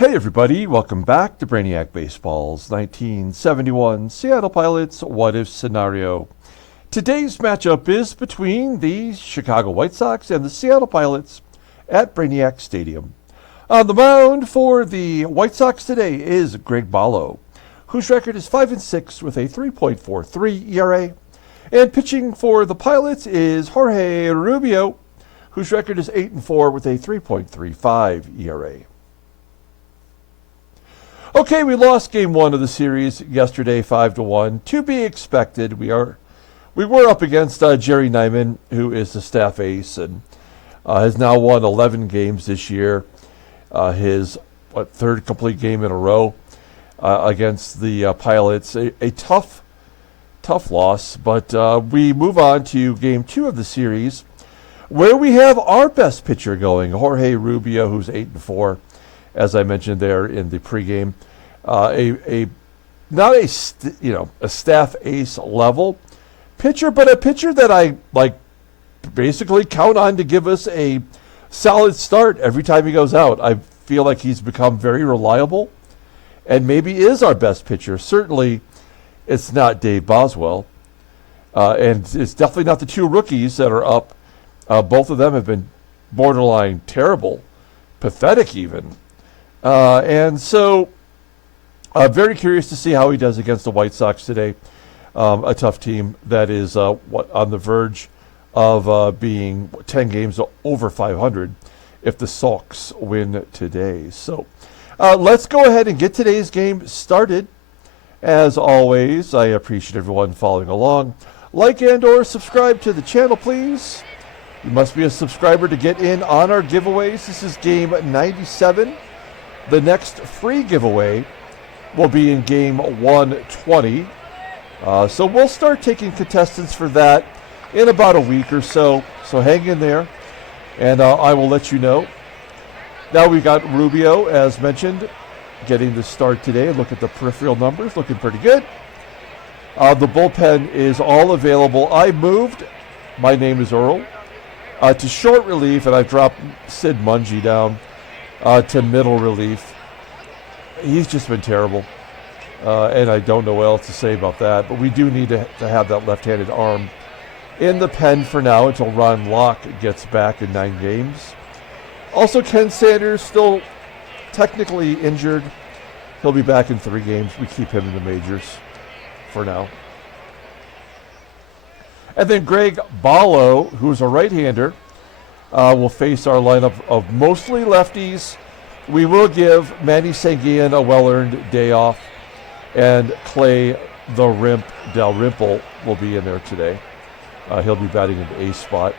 Hey everybody, welcome back to Brainiac Baseball's 1971 Seattle Pilots What If Scenario. Today's matchup is between the Chicago White Sox and the Seattle Pilots at Brainiac Stadium. On the mound for the White Sox today is Greg Bollo, whose record is 5-6 with a 3.43 ERA. And pitching for the Pilots is Jorge Rubio, whose record is 8-4 with a 3.35 ERA. Okay, we lost game one of the series yesterday, 5-1. To be expected, we were up against Jerry Nyman, who is the staff ace and has now won 11 games this year. His third complete game in a row against the Pilots. A tough loss, but we move on to game two of the series, where we have our best pitcher going, Jorge Rubio, who's 8-4. As I mentioned there in the pregame, not a staff ace level pitcher, but a pitcher that I basically count on to give us a solid start every time he goes out. I feel like he's become very reliable, and maybe is our best pitcher. Certainly, it's not Dave Boswell, and it's definitely not the two rookies that are up. Both of them have been borderline terrible, pathetic even. And so, very curious to see how he does against the White Sox today. A tough team that is on the verge of being 10 games over 500 if the Sox win today. So, let's go ahead and get today's game started. As always, I appreciate everyone following along. Like and or subscribe to the channel, please. You must be a subscriber to get in on our giveaways. This is game 97. The next free giveaway will be in game 120. So we'll start taking contestants for that in about a week or so. So hang in there, and I will let you know. Now we got Rubio, as mentioned, getting the start today. Look at the peripheral numbers, looking pretty good. The bullpen is all available. I moved, my name is Earl, to short relief, and I dropped Sid Mungie down to middle relief. He's just been terrible, and I don't know what else to say about that, but we do need to have that left-handed arm in the pen for now until Ron Locke gets back in 9 games. Also, Ken Sanders still technically injured. He'll be back in 3 games. We keep him in the majors for now. And then Greg Bollo, who's a right-hander, will face our lineup of mostly lefties. We will give Manny Sanguillen a well-earned day off, and Clay Dalrymple will be in there today. He'll be batting in the ace spot.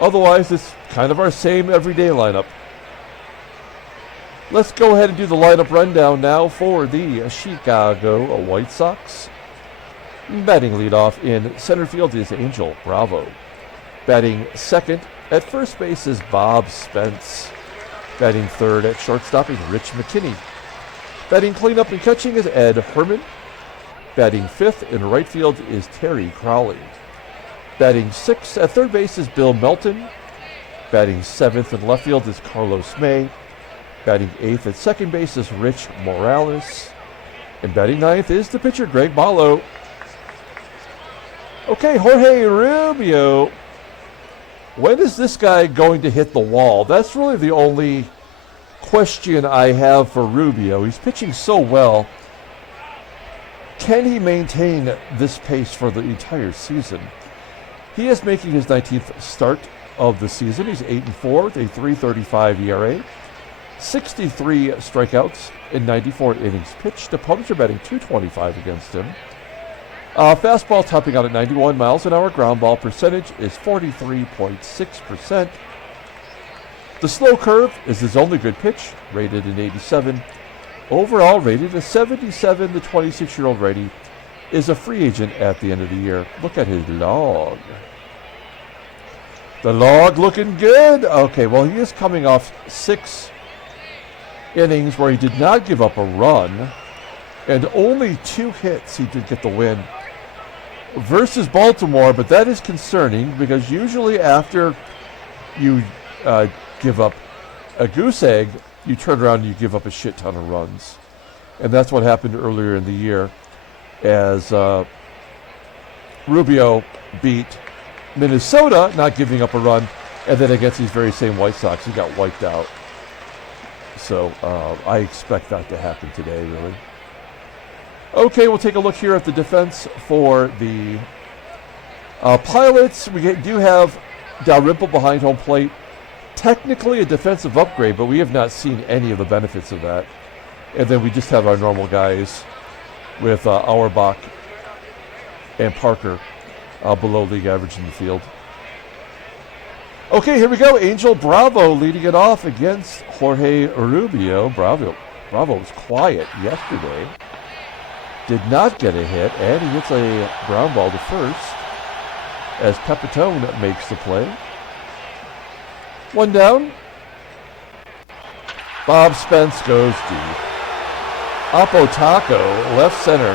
Otherwise, it's kind of our same everyday lineup. Let's go ahead and do the lineup rundown now for the Chicago White Sox. Batting leadoff in center field is Angel Bravo. Batting second at first base is Bob Spence. Batting third at shortstop is Rich McKinney. Batting cleanup and catching is Ed Herrmann. Batting fifth in right field is Terry Crowley. Batting sixth at third base is Bill Melton. Batting seventh in left field is Carlos May. Batting eighth at second base is Rich Morales. And batting ninth is the pitcher Greg Bollo. Okay, Jorge Rubio. When is this guy going to hit the wall? That's really the only question I have for Rubio. He's pitching so well. Can he maintain this pace for the entire season? He is making his 19th start of the season. He's 8-4 with a 3.35 ERA, 63 strikeouts in 94 innings pitched. Opponents are batting .225 against him. Fastball topping out at 91 miles an hour. Ground ball percentage is 43.6%. The slow curve is his only good pitch, rated an 87. Overall rated a 77. The 26-year-old righty is a free agent at the end of the year. Look at his log. The log looking good. Okay, well, he is coming off 6 innings where he did not give up a run, and only 2 hits. He did get the win versus Baltimore, but that is concerning because usually after you give up a goose egg, you turn around and you give up a shit ton of runs. And that's what happened earlier in the year as Rubio beat Minnesota, not giving up a run, and then against these very same White Sox, he got wiped out. So I expect that to happen today, really. Okay, we'll take a look here at the defense for the Pilots. We do have Dalrymple behind home plate. Technically a defensive upgrade, but we have not seen any of the benefits of that. And then we just have our normal guys with Auerbach and Parker below league average in the field. Okay, here we go. Angel Bravo leading it off against Jorge Rubio. Bravo was quiet yesterday. Did not get a hit, and he hits a ground ball to first as Pepitone makes the play. One down. Bob Spence goes deep. Oppo Taco, left center.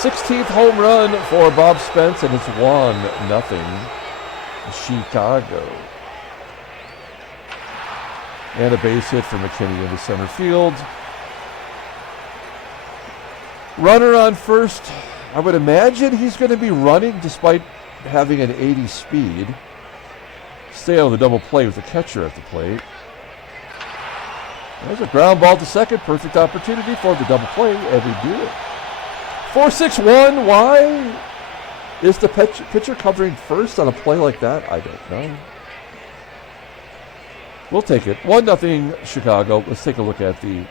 16th home run for Bob Spence, and it's 1-0 Chicago. And a base hit for McKINNEY into center field. Runner on first. I would imagine he's going to be running despite having an 80 speed. Stay on the double play with the catcher at the plate. There's a ground ball to second. Perfect opportunity for the double play, and we do it. 4-6-1. Why is the pitcher covering first on a play like that? I don't know. We'll take it. 1-0 Chicago. Let's take a look at the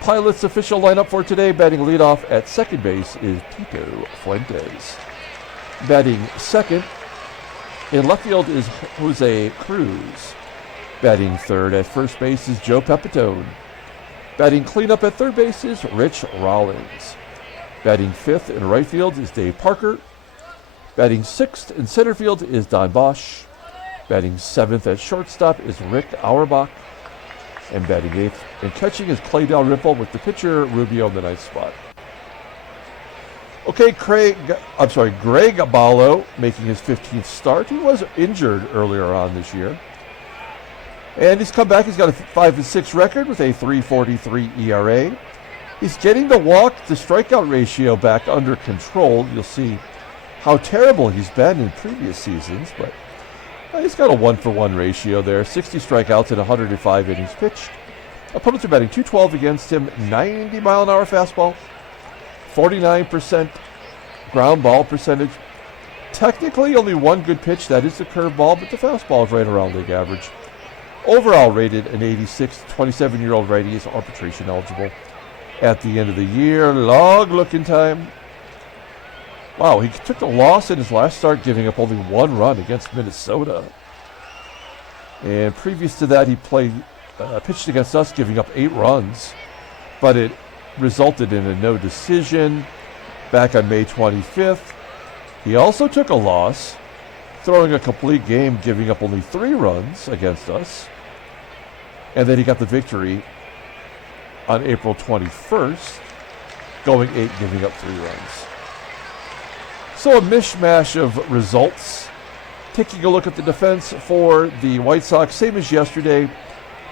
Pilots' official lineup for today. Batting leadoff at second base is Tito Fuentes. Batting second in left field is Jose CRUZ. Batting third at first base is Joe Pepitone. Batting cleanup at third base is Rich Rollins. Batting fifth in right field is Dave Parker. Batting sixth in center field is Don Bosch. Batting seventh at shortstop is Rick Auerbach. And batting eighth and catching is Clay Dalrymple with the pitcher Rubio in the ninth spot. Okay, Greg Bollo making his 15th start. He was injured earlier on this year. And he's come back. He's got a 5-6 record with a 3.43 ERA. He's getting the walk to strikeout ratio back under control. You'll see how terrible he's been in previous seasons, but he's got a 1-for-1 ratio there. 60 strikeouts and 105 innings pitched. Opponents are batting .212 against him. 90-mile-an-hour fastball. 49% ground ball percentage. Technically only one good pitch. That is the curveball, but the fastball is right around league average. Overall rated an 86. 27-year-old righty is arbitration eligible at the end of the year. Long looking time. Wow, he took a loss in his last start, giving up only one run against Minnesota. And previous to that, he pitched against us, giving up 8 runs. But it resulted in a no decision back on May 25th. He also took a loss, throwing a complete game, giving up only 3 runs against us. And then he got the victory on April 21st, going 8, giving up 3 runs. So a mishmash of results. Taking a look at the defense for the White Sox, same as yesterday.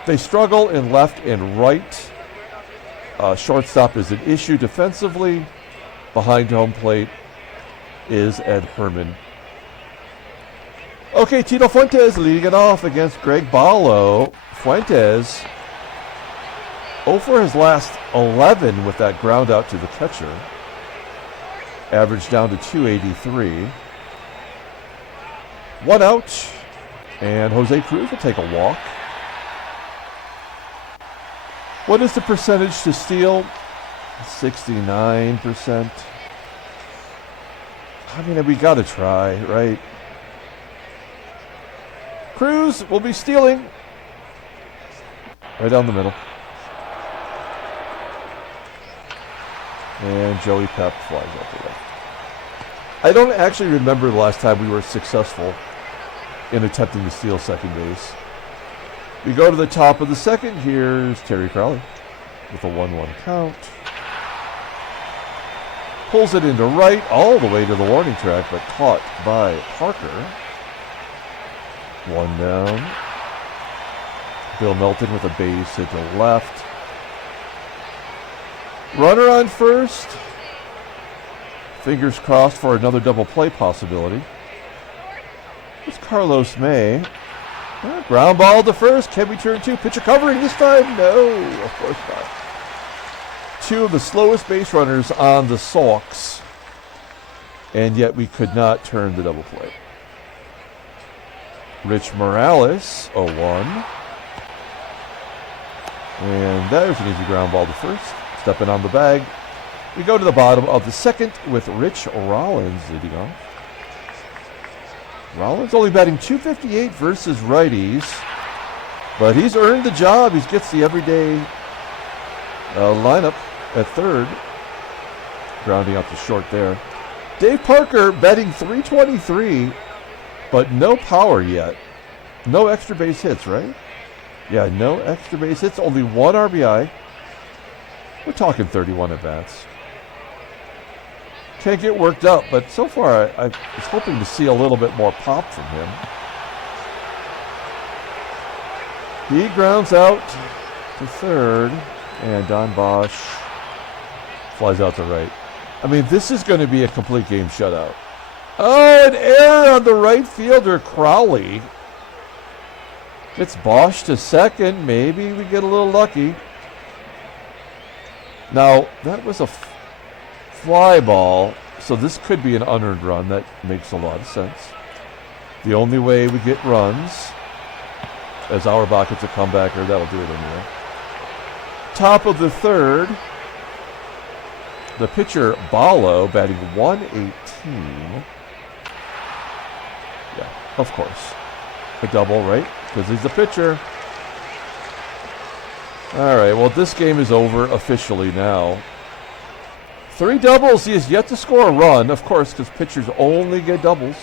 They struggle in left and right. Shortstop is an issue defensively. Behind home plate is Ed Herrmann. Okay, Tito Fuentes leading it off against Greg Bollo. Fuentes 0 for his last 11 with that ground out to the catcher. Average down to 283. 1 out, and Jose CRUZ will take a walk. What is the percentage to steal? 69%. I mean, we got to try, right? CRUZ will be stealing. Right down the middle. And Joey Pep flies out the left. I don't actually remember the last time we were successful in attempting to steal second base. We go to the top of the second. Here's Terry Crowley with a 1-1 count. Pulls it into right all the way to the warning track, but caught by Parker. 1 down. Bill Melton with a base hit to left. Runner on first. Fingers crossed for another double play possibility. It's Carlos May. Ground ball to first. Can we turn two? Pitcher covering this time? No, of course not. Two of the slowest base runners on the Sox. And yet we could not turn the double play. Rich Morales, 0-1. And there's an easy ground ball to first. Stepping on the bag. We go to the bottom of the second with Rich Rollins leading off. Rollins only batting .258 versus righties. But he's earned the job. He gets the everyday lineup at third. Grounding out to short there. Dave Parker batting .323, but no power yet. No extra base hits, right? Yeah, no extra base hits. Only one RBI. We're talking 31 at-bats. Can't get worked up, but so far I was hoping to see a little bit more pop from him. He grounds out to third, and Don Bosch flies out to right. I mean, this is going to be a complete game shutout. Oh, an error on the right fielder, CROWLEY. Gets Bosch to second. Maybe we get a little lucky. Now, that was a fly ball, so this could be an unearned run. That makes a lot of sense. The only way we get runs, as Auerbach gets a comebacker, that'll do it anyway. Top of the third, the pitcher, Bollo, batting .118. Yeah, of course. A double, right? Because he's the pitcher. All right, well, this game is over officially now. 3 doubles. He has yet to score a run, of course, because pitchers only get doubles.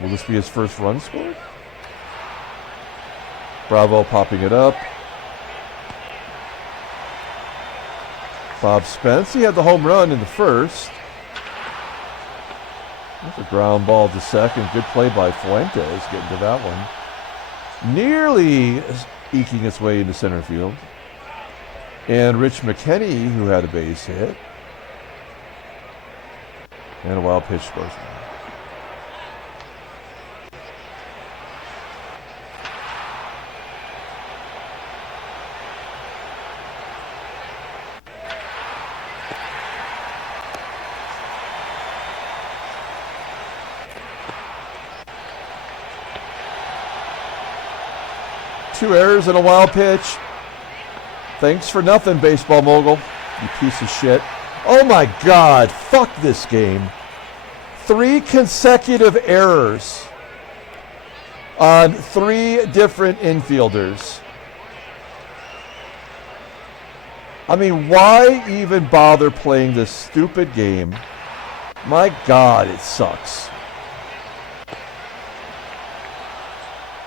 Will this be his first run scored? Bravo popping it up. Bob Spence, he had the home run in the first. That's a ground ball to second. Good play by Fuentes, getting to that one. Nearly eking its way into center field. And Rich McKinney, who had a base hit. And a wild pitch scores. Two errors and a wild pitch. Thanks for nothing, baseball mogul. You piece of shit. Oh my God, fuck this game. 3 consecutive errors on 3 different infielders. I mean, why even bother playing this stupid game? My God, it sucks.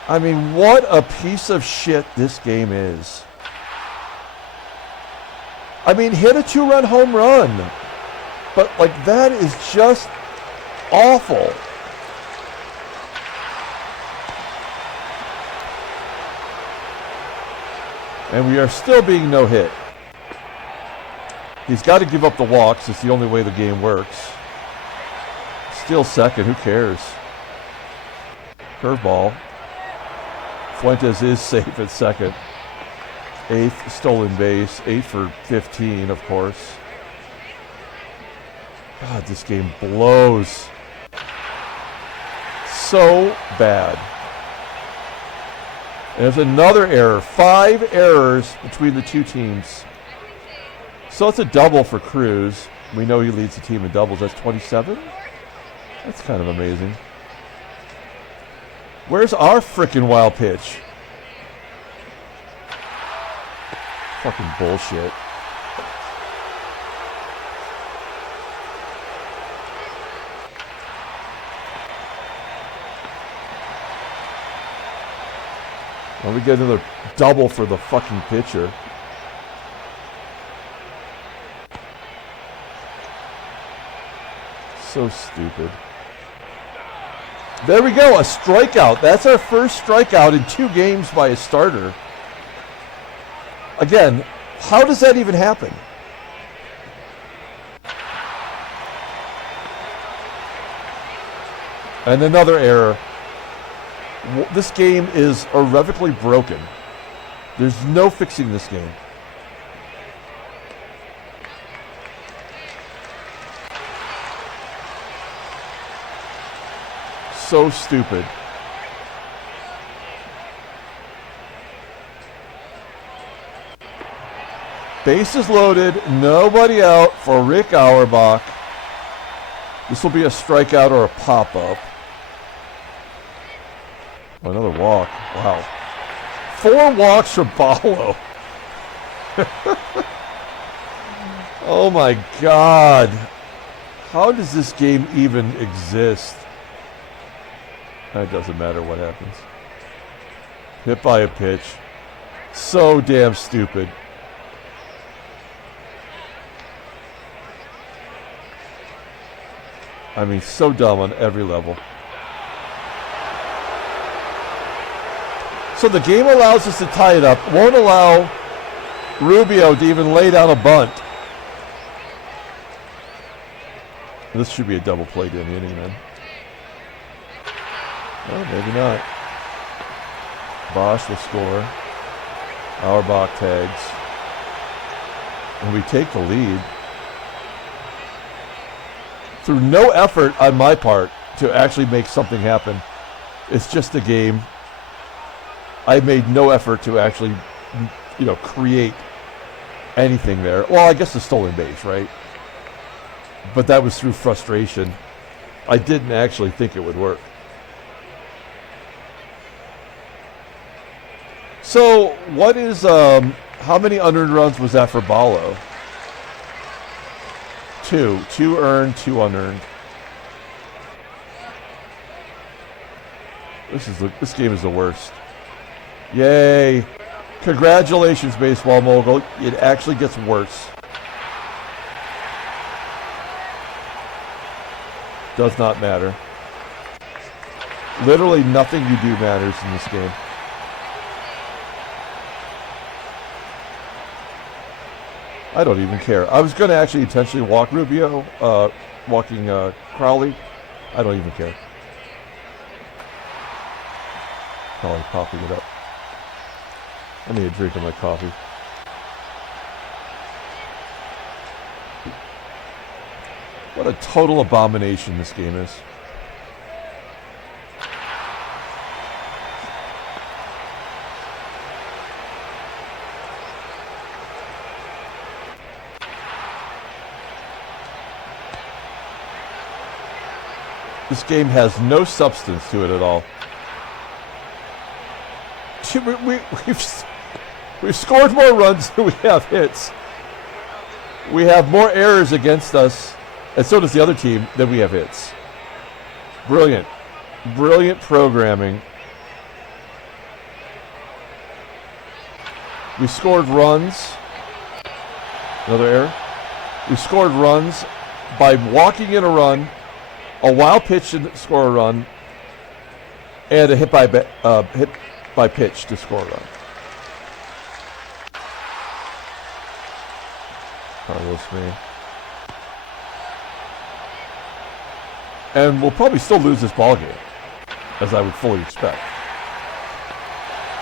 I mean, what a piece of shit this game is. I mean, hit a 2-run home run. But, like, that is just awful. And we are still being no hit. He's got to give up the walks. It's the only way the game works. Still second. Who cares? Curveball. Fuentes is safe at second. 8th stolen base. 8 for 15, of course. God, this game blows. So bad. And there's another error. 5 errors between the two teams. So it's a double for CRUZ. We know he leads the team in doubles. That's 27? That's kind of amazing. Where's our frickin' wild pitch? Fucking bullshit. Well, we get another double for the fucking pitcher. So stupid. There we go, a strikeout. That's our first strikeout in 2 games by a starter. Again, how does that even happen? And another error. This game is irrevocably broken. There's no fixing this game. So stupid. Bases loaded, nobody out for Rick Auerbach. This will be a strikeout or a pop-up. Oh, another walk. Wow. 4 walks for Bollo. Oh my God. How does this game even exist? It doesn't matter what happens. Hit by a pitch. So damn stupid. I mean, so dumb on every level. So the game allows us to tie it up. Won't allow Rubio to even lay down a bunt. This should be a double play to the inning then. Well, maybe not. Bosch will score. Auerbach tags. And we take the lead. Through no effort on my part to actually make something happen. It's just a game. I made no effort to actually, create anything there. Well, I guess the stolen base, right? But that was through frustration. I didn't actually think it would work. So, what is, how many unearned runs was that for Bollo? 2. 2 earned, 2 unearned. This game is the worst. Yay. Congratulations, baseball mogul. It actually gets worse. Does not matter. Literally nothing you do matters in this game. I don't even care. I was going to actually intentionally walk Rubio, walking Crowley. I don't even care. Probably popping it up. I need a drink of my coffee. What a total abomination this game is. This game has no substance to it at all. We've scored more runs than we have hits. We have more errors against us, and so does the other team, than we have hits. Brilliant. Brilliant programming. We scored runs. Another error. We scored runs by walking in a run, a wild pitch to score a run, and a hit by pitch to score a run. Carlos me. And we'll probably still lose this ball game, as I would fully expect.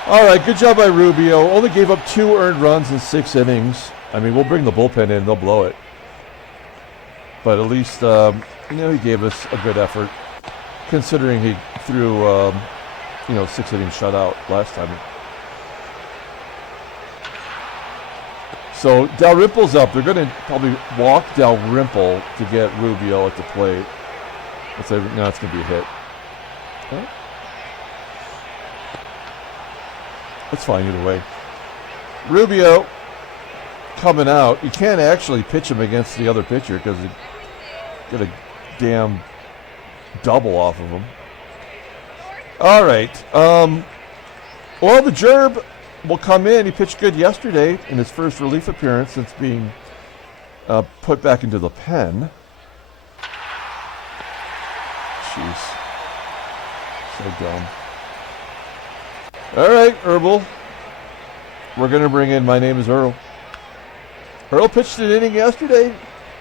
All right, good job by Rubio. Only gave up 2 earned runs in 6 innings. I mean, we'll bring the bullpen in; they'll blow it. But at least, he gave us a good effort, considering he threw, 6 innings shutout last time. So Dalrymple's up. They're going to probably walk Dalrymple to get Rubio at the plate. Let's say, no, it's going to be a hit. Okay. That's fine either way. Rubio coming out. You can't actually pitch him against the other pitcher because you get a damn double off of him. All right. Well, the Gerb will come in. He pitched good yesterday in his first relief appearance since being put back into the pen. Jeez. So dumb. All right, Herbal. We're going to bring in My Name is Earl. Earl pitched an inning yesterday.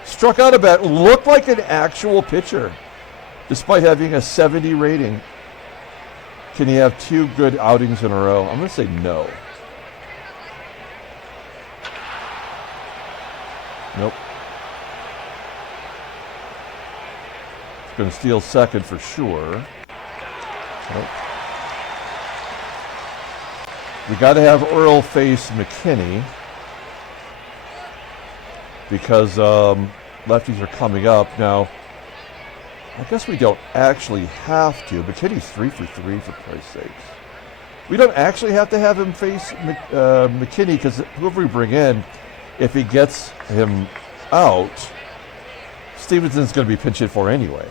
Struck out a bat. Looked like an actual pitcher. Despite having a 70 rating. Can he have 2 good outings in a row? I'm going to say no. Nope. He's going to steal second for sure. Nope. We got to have Earl face McKinney because lefties are coming up. Now, I guess we don't actually have to. McKinney's 3 for 3 for Christ's sakes. We don't actually have to have him face McKinney because whoever we bring in, if he gets him out, Stevenson's going to be pinch hit for anyway.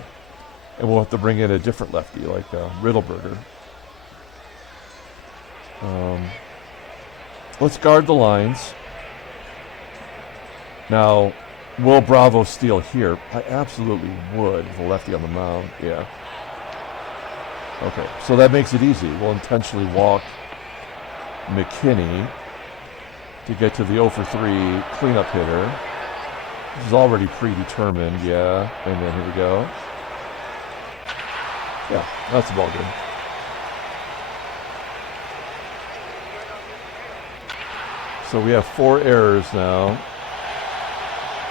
And we'll have to bring in a different lefty like Riddleberger. Let's guard the lines. Now, will Bravo steal here? I absolutely would with a lefty on the mound. Yeah. Okay, so that makes it easy. We'll intentionally walk McKinney to get to the 0 for 3 cleanup hitter. This is already predetermined, yeah. And then here we go. Yeah, that's the ball good. So we have 4 errors now.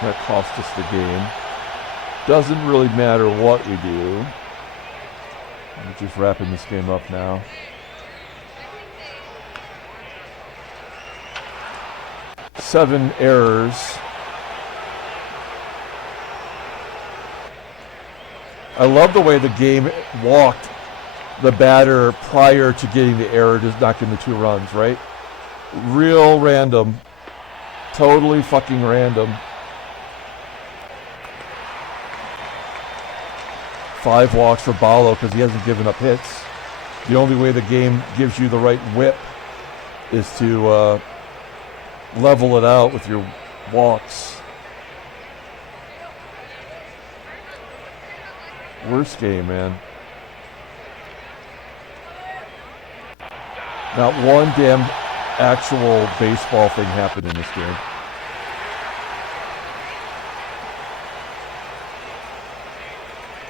That cost us the game. Doesn't really matter what we do. We're just wrapping this game up now. Seven errors. I love the way the game walked the batter prior to getting the error, just knocking the 2 runs, right? Real random. Totally fucking random. 5 walks for Bollo because he hasn't given up hits. The only way the game gives you the right whip is to level it out with your walks. Worst game, man. Not one damn actual baseball thing happened in this game.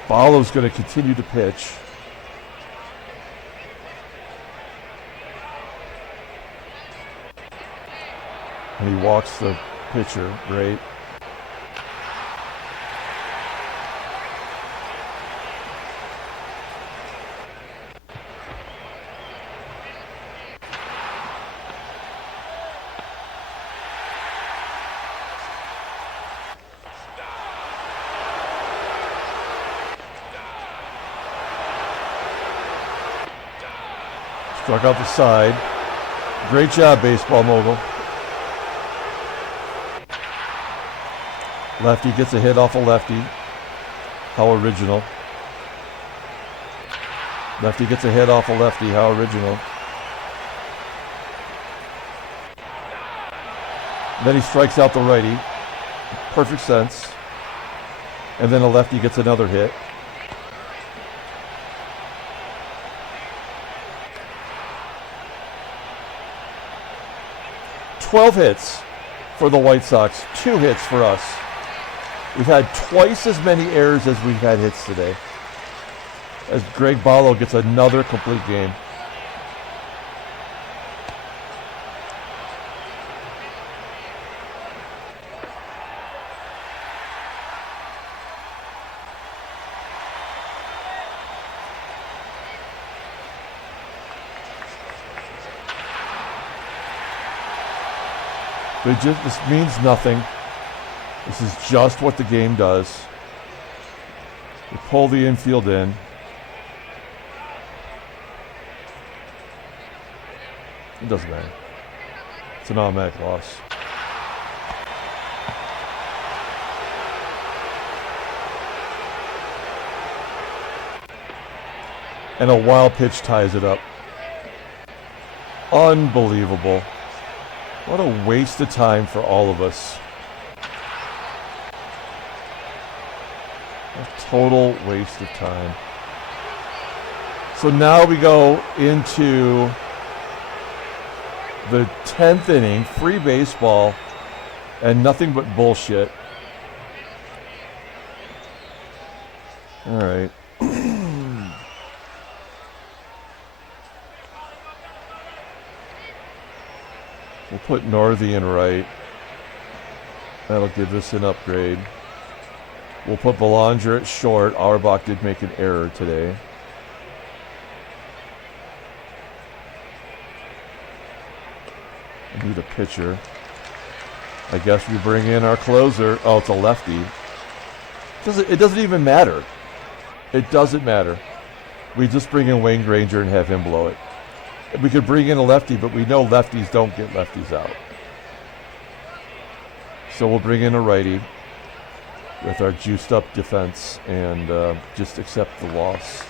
Bollo's going to continue to pitch. And he walks the pitcher. Great. Struck out the side. Great job, baseball mogul. Lefty gets a hit off a lefty. How original. Lefty gets a hit off a lefty. How original. Then he strikes out the righty. Perfect sense. And then a lefty gets another hit. "12 hits for the White Sox, 2 hits for us. We've had twice as many errors as we've had hits today. As Greg Bollo gets another complete game. This means nothing. This is just what the game does. We pull the infield in. It doesn't matter. It's an automatic loss. And a wild pitch ties it up. Unbelievable. What a waste of time for all of us. A total waste of time. So now we go into the 10th inning, free baseball, and nothing but bullshit. All right. We'll put Northy in right. That'll give us an upgrade. We'll put Belanger at short. Auerbach did make an error today. I need a pitcher. I guess we bring in our closer. Oh, it's a lefty. It doesn't even matter. It doesn't matter. We just bring in Wayne Granger and have him blow it. We could bring in a lefty, but we know lefties don't get lefties out. So we'll bring in a righty with our juiced up defense and just accept the loss.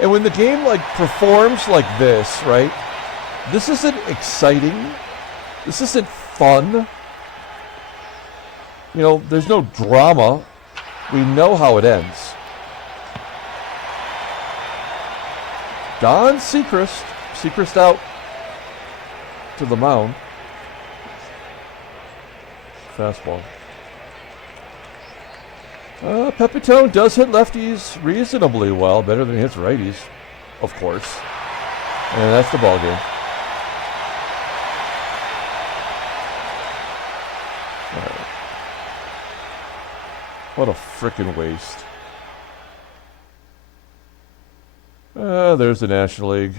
And when the game like performs like this, right? This isn't exciting. This isn't fun. You know, there's no drama. We know how it ends. Don Sechrist. Sechrist out to the mound. Fastball. Pepitone does hit lefties reasonably well, better than he hits righties, of course. And that's the ball game. All right. What a frickin' waste. There's the National League.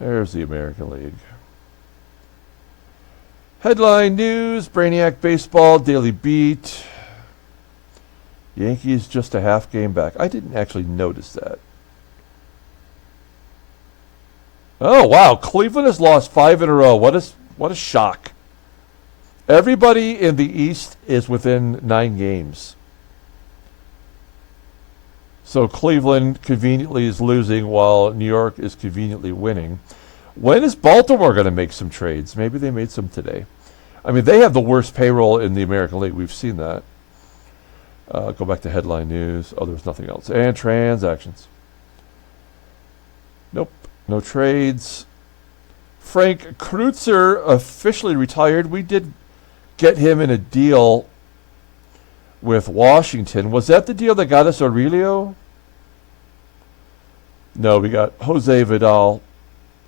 There's the American League. Headline news, Brainiac Baseball, Daily Beat. Yankees just a half game back. I didn't actually notice that. Oh, wow. Cleveland has lost 5 in a row. What a shock. Everybody in the East is within 9 games. So Cleveland conveniently is losing while New York is conveniently winning. When is Baltimore going to make some trades? Maybe they made some today. I mean, they have the worst payroll in the American League. We've seen that. Go back to headline news. Oh, there's nothing else. And transactions. Nope. No trades. Frank Kreutzer officially retired. We did get him in a deal with Washington. Was that the deal that got us Aurelio? No, we got Jose Vidal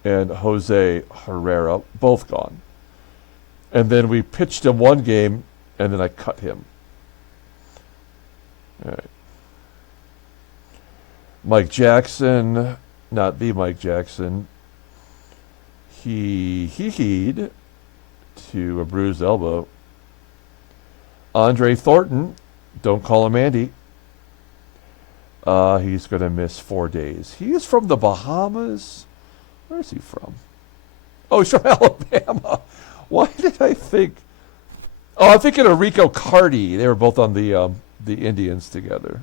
and Jose Herrera, both gone. And then we pitched him one game, and then I cut him. All right. Mike Jackson, not the Mike Jackson. He'd to a bruised elbow. Andre Thornton, don't call him Andy. He's going to miss 4 days. He is from the Bahamas. Where is he from? Oh, he's from Alabama. Why did I think? Oh, I'm thinking of Rico Cardi. They were both on the Indians together.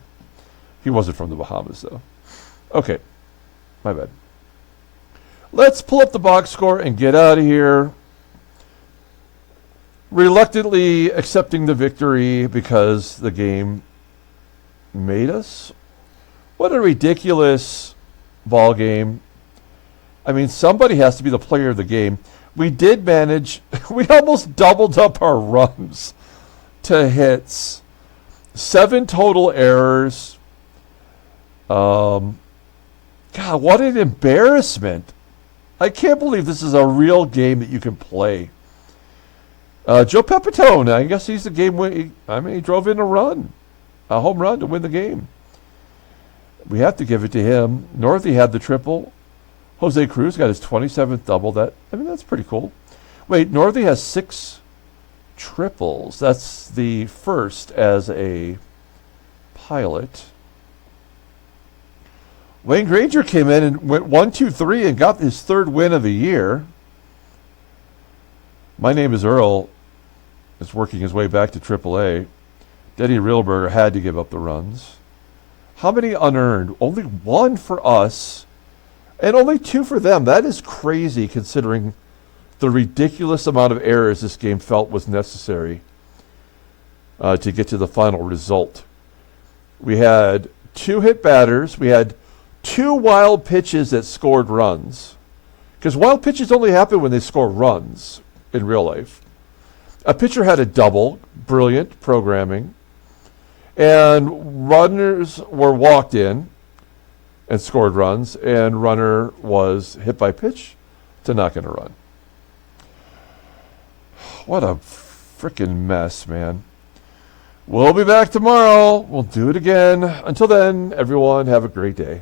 He wasn't from the Bahamas, though. Okay, my bad. Let's pull up the box score and get out of here. Reluctantly accepting the victory because the game made us. What a ridiculous ball game. I mean, somebody has to be the player of the game. We did manage, we almost doubled up our runs to hits. 7 total errors. God, what an embarrassment. I can't believe this is a real game that you can play. Joe Pepitone, I guess he's the game winner. I mean, he drove in a home run to win the game. We have to give it to him. Northy had the triple. Jose Cruz got his 27th double. That's pretty cool. Wait, Northy has 6 triples. That's the first as a pilot. Wayne Granger came in and went 1-2-3 and got his 3rd win of the year. My Name is Earl is working his way back to AAA. Denny Reelberger had to give up the runs. How many unearned? Only 1 for us and only 2 for them. That is crazy considering the ridiculous amount of errors this game felt was necessary to get to the final result. We had 2 hit batters. We had 2 wild pitches that scored runs. Because wild pitches only happen when they score runs in real life. A pitcher had a double, brilliant programming. And runners were walked in and scored runs. And runner was hit by pitch to not get a run. What a freaking mess, man. We'll be back tomorrow. We'll do it again. Until then, everyone, have a great day.